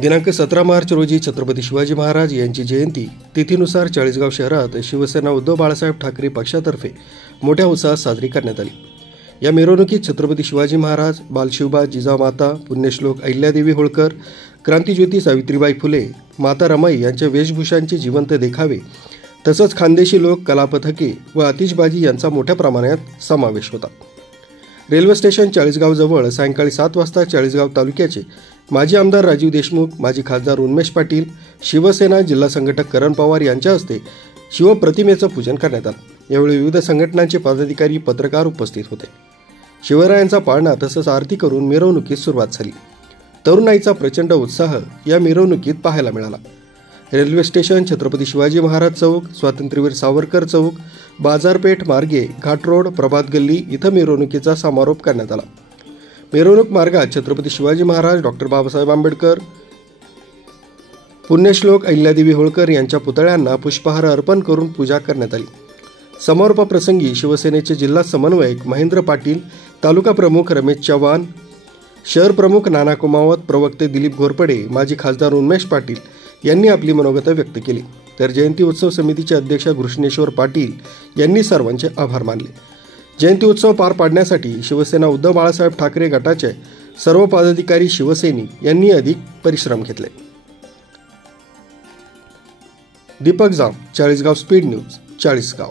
दिनांक 17 मार्च रोजी छत्रपती शिवाजी महाराज यांची जयंती तिथीनुसार चाळीसगाव शहरात शिवसेना उद्धव बाळासाहेब ठाकरे पक्षातर्फे मोठ्या उत्साहात साजरी करण्यात आली। या मिरवणुकीत छत्रपती शिवाजी महाराज, बालशिवबा जिजामाता, पुण्यश्लोक अहिल्यादेवी होळकर, क्रांतिज्योती सावित्रीबाई फुले, माता रमाई यांच्या वेशभूषांचे जिवंत देखावे तसंच खानदेशी लोक कलापथके व आतिषबाजी यांचा मोठ्या प्रमाणात समावेश होता। रेल्वे स्टेशन चाळीसगावजवळ सायंकाळी 7 वाजता चाळीसगाव तालुक्याचे माजी आमदार राजीव देशमुख, माजी खासदार उन्मेष पाटील, शिवसेना जिल्हा संघटक करण पवार यांच्या हस्ते शिवप्रतिमेचं पूजन करण्यात आलं। यावेळी विविध संघटनांचे पदाधिकारी, पत्रकार उपस्थित होते। शिवरायांचा पाळणा तसंच आरती करून मिरवणुकीस सुरुवात झाली। तरुणाईचा प्रचंड उत्साह या मिरवणुकीत पाहायला मिळाला। रेल्वे स्टेशन, छत्रपती शिवाजी महाराज चौक, स्वातंत्र्यवीर सावरकर चौक, बाजारपेठ मार्गे घाट रोड, प्रभात गल्ली इथं मिरवणुकीचा समारोप करण्यात आला। मिरवणूक मार्गात छत्रपती शिवाजी महाराज, डॉक्टर बाबासाहेब आंबेडकर, पुण्यश्लोक अहिल्यादेवी होळकर यांच्या पुतळ्यांना पुष्पहार अर्पण करून पूजा करण्यात आली। समारोपाप्रसंगी शिवसेनेचे जिल्हा समन्वयक महेंद्र पाटील, तालुका प्रमुख रमेश चव्हाण, शहर प्रमुख नाना कुमावत, प्रवक्ते दिलीप घोरपडे, माजी खासदार उन्मेष पाटील यांनी आपली मनोगत व्यक्त केली। तर जयंती उत्सव समितीचे अध्यक्ष घृष्णेश्वर पाटील यांनी सर्वांचे आभार मानले। जयंती उत्सव पार पाडण्यासाठी शिवसेना उद्धव बाळासाहेब ठाकरे गटाचे सर्व पदाधिकारी, शिवसैनिक यांनी अधिक परिश्रम घेतले। दीपक जाम, चाळीसगाव स्पीड न्यूज, चाळीसगाव।